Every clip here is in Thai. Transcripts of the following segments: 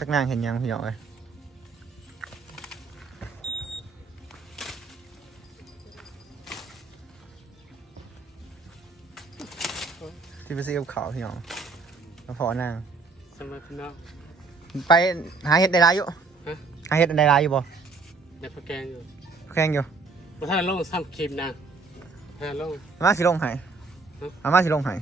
สักนางเห็นยังพี่น้องเอ้ยที่ไปซื้อกับข้าวพี่น้องแล้วพอนาง สำหรับพี่น้อง ไปหาเห็ดในร้านอยู่ฮะ หาเห็ดในร้านอยู่บ่เดี๋ยวพอแกงอยู่แข่งอยู่มาถ้าลงซ้ำคลิปนะถ้าลง อามาสิลงไห้ฮะอามาสิลงไห้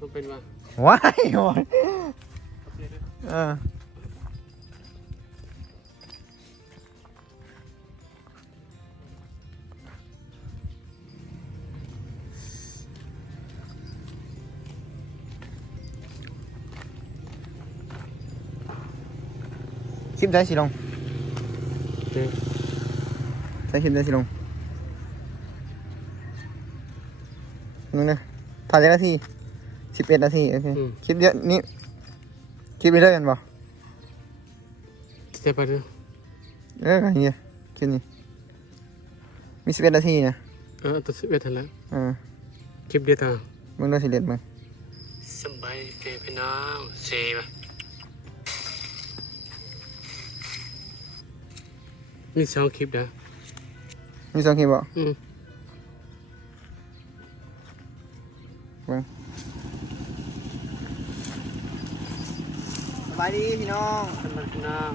มันเป็นว่าว้ายโอ้ยเออ คลิปได้สิลงเดี๋ยวใช้คลิปได้สิลงนึงนะถ่ายได้นาทีสิบเอ็ดนาทีโอเคคลิปเดียวนี้ คลิปไปเรื่อยกันบ่เดี๋ยวไปดูเอออย่างเงี้ยคลิปนี้ มีสิบเอ็ดนาทีนะเออตัวสิบเอ็ดทันแล้วเออคลิปเดียวเท่ามึงได้สิเด็ดมั้งสบาย มีสองคลิปเด้อมีสองคลิปบ่อืมสบายดีพี่น้องสำหรับพี่น้อง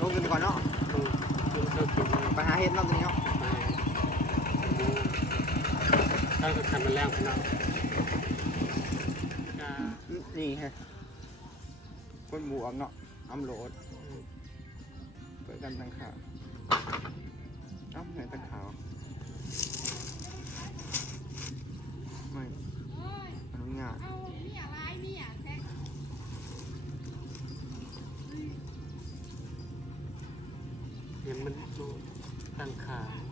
ลงกันไปก่อนเนาะอืมมีสองคลิปเลยไปหาเห็ดรอบตัวนี้เนาะเราจะทำมาแล้วพี่น้องอ่านี่ฮะ คนบวกเนาะอัมโหลดเปิดกันตังขาวเอ้าไหนตั้งขาวไม่อนุญาตเอาเนี่ยลายเนี่ยแท็กเห็นมันดูตังขาเอ้า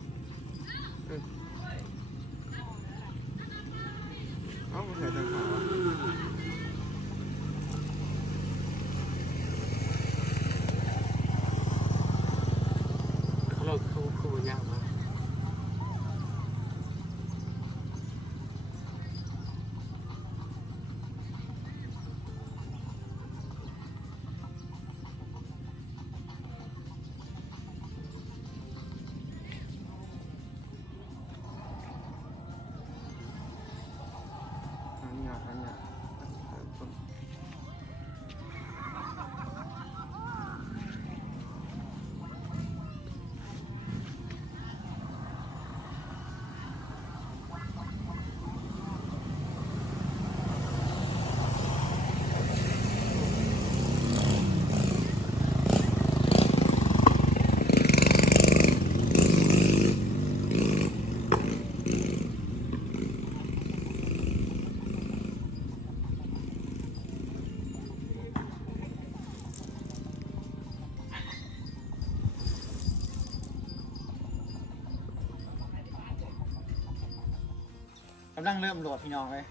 ำลังเริ่มโหลดพี่น้องเลย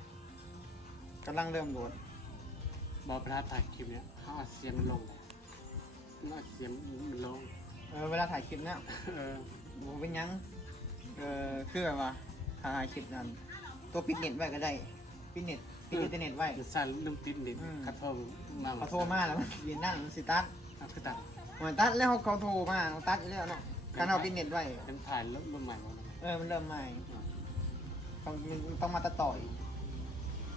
กำลังเริ่มโหลดบอประทัดถ่ายคลิปเนี้ยเขาเอาเสียงมันลงเขาเอาเสียงมันลงเออเวลาถ่ายคลิปเนี่ยเออโมเป็นหยังเออคือแบบว่าถ่ายคลิปนั้น ตัวปิดเน็ตไว้ก็ได้ปิดเน็ตปิดอินเทอร์เน็ตไว้จะสั่นลืมติดนิดอืม กระทงมาเขาโทรมาแล้วมันยืนนั่งมันสิตัดเอาคือตัดเหมือนตัดแล้วเขาเขาโทรมาเขาตัดแล้วเนาะการเอาปิดเน็ตไว้ เป็นถ่ายรถรุ่นใหม่หมดเลยเออมันเริ่มใหม่ ต้องมันต้องมาตัดต่ออีก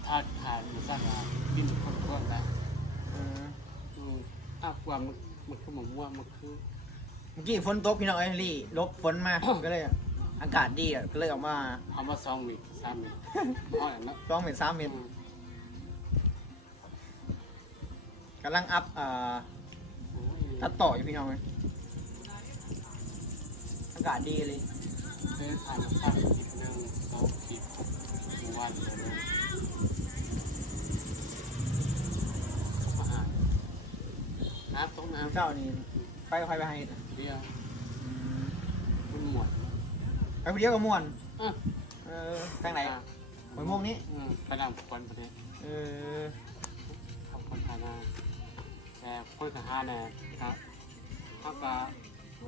ถ้าถ่ายมันสั่นมาบินคนก้นได้เอออืมอ้าวกว่ามันมันคือหมม่วงมันคือเมื่อกี้ฝนตกพี่น้องเอ้ยลี่ลบฝนมา ก็เลย อากาศดีอะก็เลยออกมาเอามาสองมิลสามมิลเอาอย่างนั้นสองเมตรสามเมตรกำลังอัพอ่าตัดต่ออยู่พี่น้องเลยอากาศดีเลย เคยถ่ายมาสั้นคลิปหนึ่งสองคลิปวันเลยนะมาหาน้ำตรงน้ำเจ้านี่ไปกับใครไปให้เดียวมันหมดไปคนเดียวกับม่วนเออเออทางไหนหอยโมงนี้ อืมไปนำคนประเทศเออขอบคนไทยนะแต่คนกับฮาเนี่ยครับเขาก็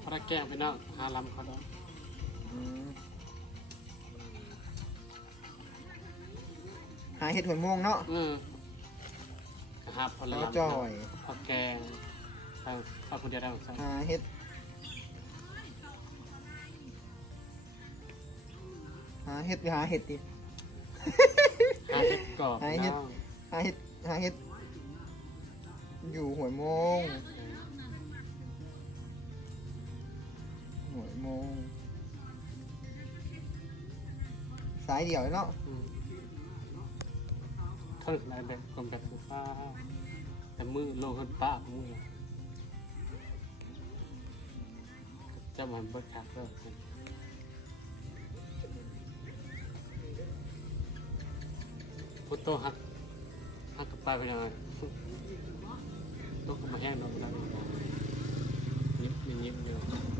พระแก้งไปนั่งหาลำเขาด้วยอืม หาเห็ดหอยโมงเนาะอืมหาพอละเขาลำจ่อยพอแกงเอาเอาคนเดียวได้ของฉันหาเฮ็ดหาเฮ็ดหรือหาเฮ็ดดิ หาเห็ดกรอบหาเห็ดน้องหาเฮ็ดหาเฮ็ด อยู่หัวยโมงหัวยโมง สายเดี่ยวเนาะอืมเท่าไรแบบกลมแบบฟ้าแต่มือโลงขึ้นปามือจะมันบิดขาดก็พุทโตหักหักกับปลาไปยังไงลูกก็มาแห้งเนาะแล้วยิบยิบยิบเดียวพา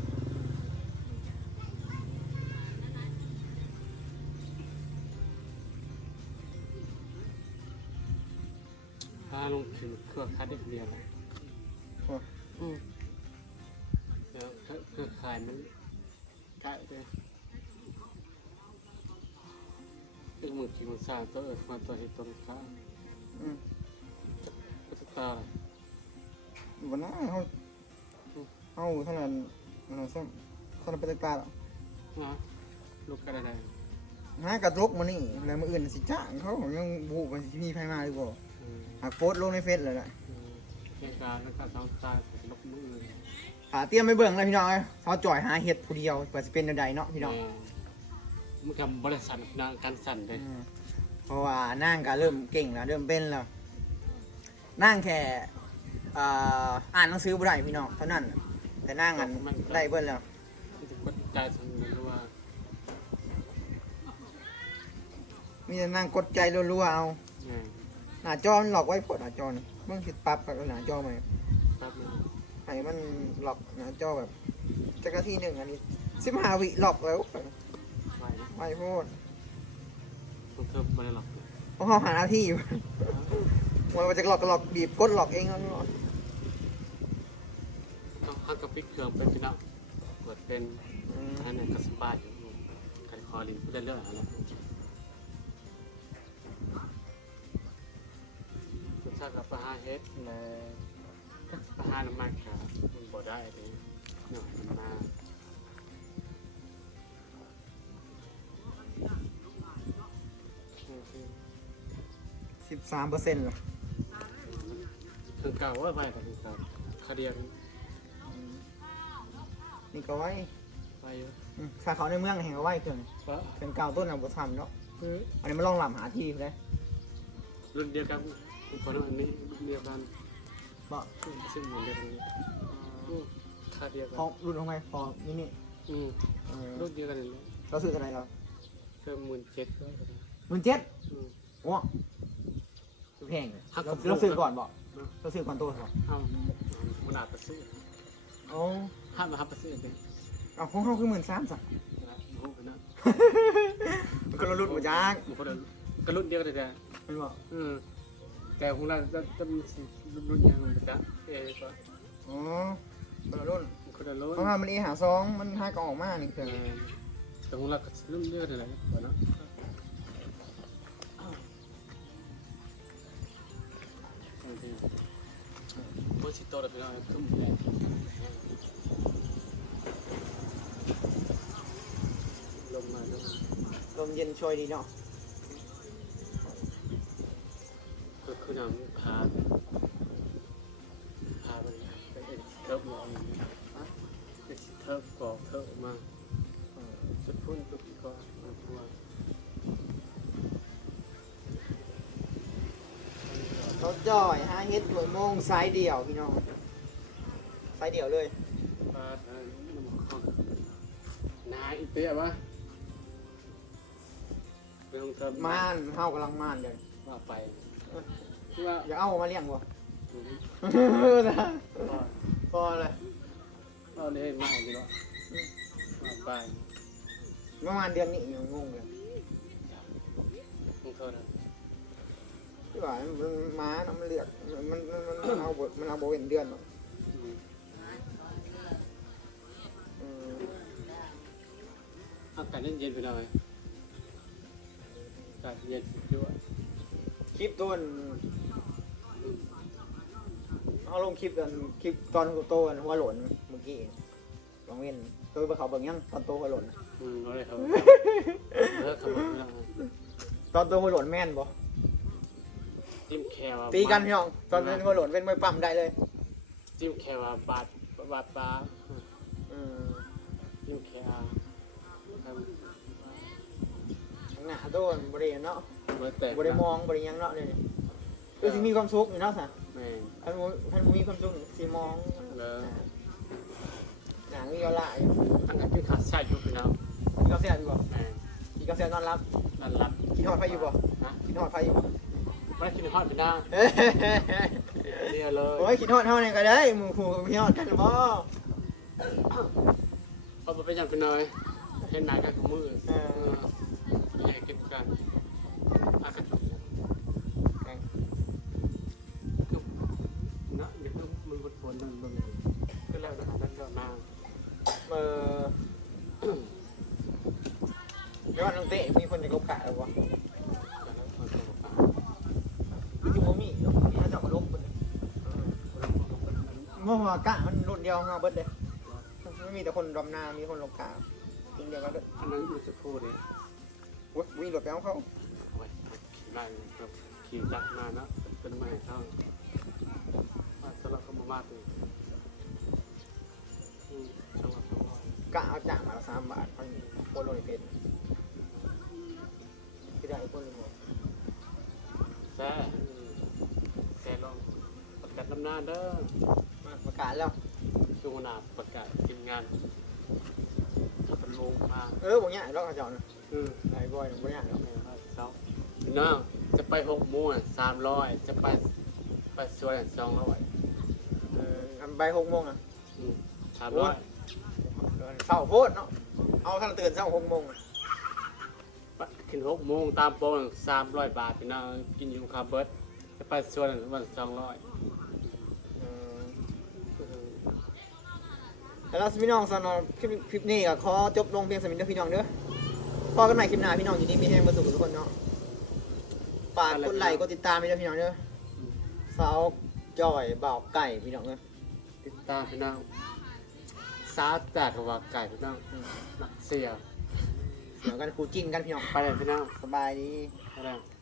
ลงถึงเครือคัดเด็กเรียนเลยโอ้อืมเดี๋ยวเครือข่ายมันใกล้เลยเรื่องมือที่มันสร้างตัวเออมาตัวเห็นตัวข้างอืมก็จะตาวันนั้นเขาเขาเท่านั้นมันซ้ำเขาไปตะกร้านะลูกกระไดหากระตกมานี่แล้วมืออื่นสิจ้างเขายังบูมันสิมีไฟมาหรือเปล่าอืม หากโพสต์ลงในเฟซเลยแหละอืมเหตุการณ์แล้วก็ต้องตายลบมือเลยหาเตรียมไปเบิ่งเลยพี่น้องเอ้ยเขาจ่อยหาเห็ดผู้เดียวเปิดสิเป็นใดๆเนาะพี่น้องแม่มันกับบริษัทนางการสั่นเลยอืมเพราะว่านั่งก็เริ่มเก่งแล้วเริ่มเป็นแล้วนั่งแค่อ่าอ่านหนังสือบ่ได้พี่น้องเท่านั้น แต่นั่งอันได้เบิ่นแล้วมันจะกดใจสั่นเลยว่ามีแต่นั่งกดใจรัวๆเอาแม่ หน้าจอมันหลอกไว้พดหน้าจอนี่เบิ่งสิปรับกับหน้าจอใหม่ครับแม่ให้มันหลอกหน้าจอแบบจักนาทีหนึ่งอันนี้15วิหลอกแล้วไหวนะไว้โพดต้องเทิมไปหรอกเพราะเขาหาหน้าที่อยู่ มันจะหลอกก็หลอกบีบกดหลอกเองแล้วต้องหักกับพริกเครื่องเป็นพี่น้องเปิดเป็นอืม อันนี้ก็สบายอยู่ไข่คอลิ้นเรื่อยๆอะไร คุณชาติกับปลาฮาเฮ็ดและปลาฮาน้ำมันครับมันบ่ได้เลยหน่อยมันมาสิบสามเปอร์เซ็นต์ถึงเก่าว่าไปแต่ถึงเก่าคดียนนี่ก็ไว้ไปเยอะอืมถ้าเขาในเมืองแห่งก็ไว้เครื่องก็เครื่องเก่าต้นเอาบททำเนาะคืออันนี้มาลองหลับหาที่เลยรุ่นเดียวกัน คนอันนี้รุ่นเดียวกันบอกซึ่งเหมือนเดียวกันค่าเดียวกันพอรุ่นของไงพอนี่นี่อืมเออรุ่นเดียวกันเลยเราซื้ออะไรเราเพิ่มหมื่นเจ็ดก็ได้หมื่นเจ็ดอืม โอ้แพงเลยหักกัเราบเราซื้อก่อนบอกเนอะเราซื้อก่อนตัวเหรอเอามันอาจจะซื้อโอ้ห้ามมาห้ามไปซื้อเองเอาของเขาคือหมื่นสามสักนะรู้ไปนะมันก็เรารุ่นมาจากมันคนละก็รุ่นเดียวกันแต่มันบอก อืม แต่ของเราจะจะมีรุ่นยังจะเอก็อ๋อคนละรุ่นคนละรุ่นเพราะว่ามันเอหาซองมันห้ากล่องออกมานี่เครื่องแต่ของเราก็รุ่นเดียวกันเลยก่อนเนาะโคชิโตะเราไปเอาขึ้นแรงลงมาแล้วลมเย็นช่วยดีเนาะ น้ำพาพาไปเป็นเอ็นเทิร์ฟมองเป็นเทิร์ฟกอกเทิร์ฟมาสุดพุ่นตุกก็มาทัวเขาจ่อยหาเฮ็ดหน่วยโมงสายเดี่ยวพี่น้องสายเดี่ยวเลยปลาทางน้ำข้องนาอีเตี้ยวะไปลงเทิร์ฟม่านเฮากำลังม่านเดี๋ยวนี้ว่าไป ว่าอย่าเอามาเลี้ยงบ่นะพอเลยเราเล่นมาดีกว่าว่าไปประมาณเดือนนี้ยังงงเลยลงเทิร์ฟที่ว่ามันม้าน้ำเลือดมันมันมันมันเอาบมันเอาโบเห็นเดือนหรอกเอออากาศเย็นๆไปหน่อยอากาศเย็นจั่วคลิปต้น เอาลงคลิปกันคลิปตอนโตกันหัวหล่นเมื่อกี้ลองเว้นตัวไปเขาเบิ่งยังตอนโตหัวหล่นน่ะอืมเอาเลยครับเลิกขโมยแล้วตอนโตหัวหล่นแม่นบ่จิ้มแควาตีกันพี่น้องตอนเป็นหัวหล่นเป็นมวยปั้มได้เลยจิ้มแควาบาดบาดปลาอืมจิ้มแควาทข้างหน้าโดนบริเนาะำมาแตกบริมองบริยังเนาะเนี่ยคือสิมีความสุขอยู่เนาะสะแม่งท่านบ่ท่านบ่มีความสุขสิมองเลยหนังมีเวลาอยู่อันนั้นคือขาดใช่อยู่พี่น้องกินกาแฟอยู่บ่แม่งกินกาแฟนอนรับนั่นรับกินทอดไฟอยู่บ่นะกินทอดไฟอยู่บ่ไม่ได้กินฮอดพี่น้องเอ้ยเรียเลยโอ้ยกินทอดเท่านี้ก็ได้หมู่คู่กินทอดกันบ่เอาไปเป็นอย่างเป็นน้อยเห็นหนากันกับมือเออแยกกินกัน ยววันน้องเตะมีคนจะกบกะหรือบ่จากนั้นคนก็บอกว่าคือสิบ่มีเนามีเขาจ้าลบเพิ่นเมื่อวากะมันรุ่นเดียวมาเบิดเลยไม่มีแต่คนดำนามีคนลงกะจริงเดียวกันเด้ออันนั้นอยู่สักครู่นี้โอ้ยวิ่งรถไปเอาเขาขี่ได้ครับขี่จักรมานะเป็นมาให้เข้าว่าสำหรับเขามามากเลยอืมสำหรับเขาว่ากะเอาจ่ามาละสามบาทพันโคนลงในเฟซที่ ได้คนเลยบอกแซ่แซ่ลองประกาศลำหน้าเด้อมาประกาศแล้วช่วงหน้าประกาศทีมงานขับเป็นลงมาเออบอกเนี้ยเราเขาเจ้านะอืมไอ้บอยบอกเนี้ยเราเช้าพี่น้องจะไปหกโมงสามร้อยจะไปไปสวนสองร้อยเออทำใบหกโมงอะสามร้อยเศร้าโพดเนาะเอาท่านตื่นเศร้าหกโมงอะ ขึ้นหกโมงตามโปรสามร้อยบาทพี่น้องกินอยู่คาเบิร์ดจะไปสวนวันสองร้อยแล้วเราพี่น้องสนอคลิปคลิปนี้ก็ขอจบลงเพียงสมินเด้อพี่น้องเด้อพอกันใหม่คลิปหน้าพี่น้องอยู่ดีมีแห้งมาสุขทุกคนเนาะฝากกดไลค์กดติดตามไปด้วยพี่น้องเด้อสาวจ่อยบ่าวไก่พี่น้องเด้อติดตามพี่น้องสาวจัดว่าไก่พี่น้องอืมนักเสีย เดี๋ยวกันครูจิ้นกันพี่น้องไปเลยพี่น้องสบายดี ไปเลย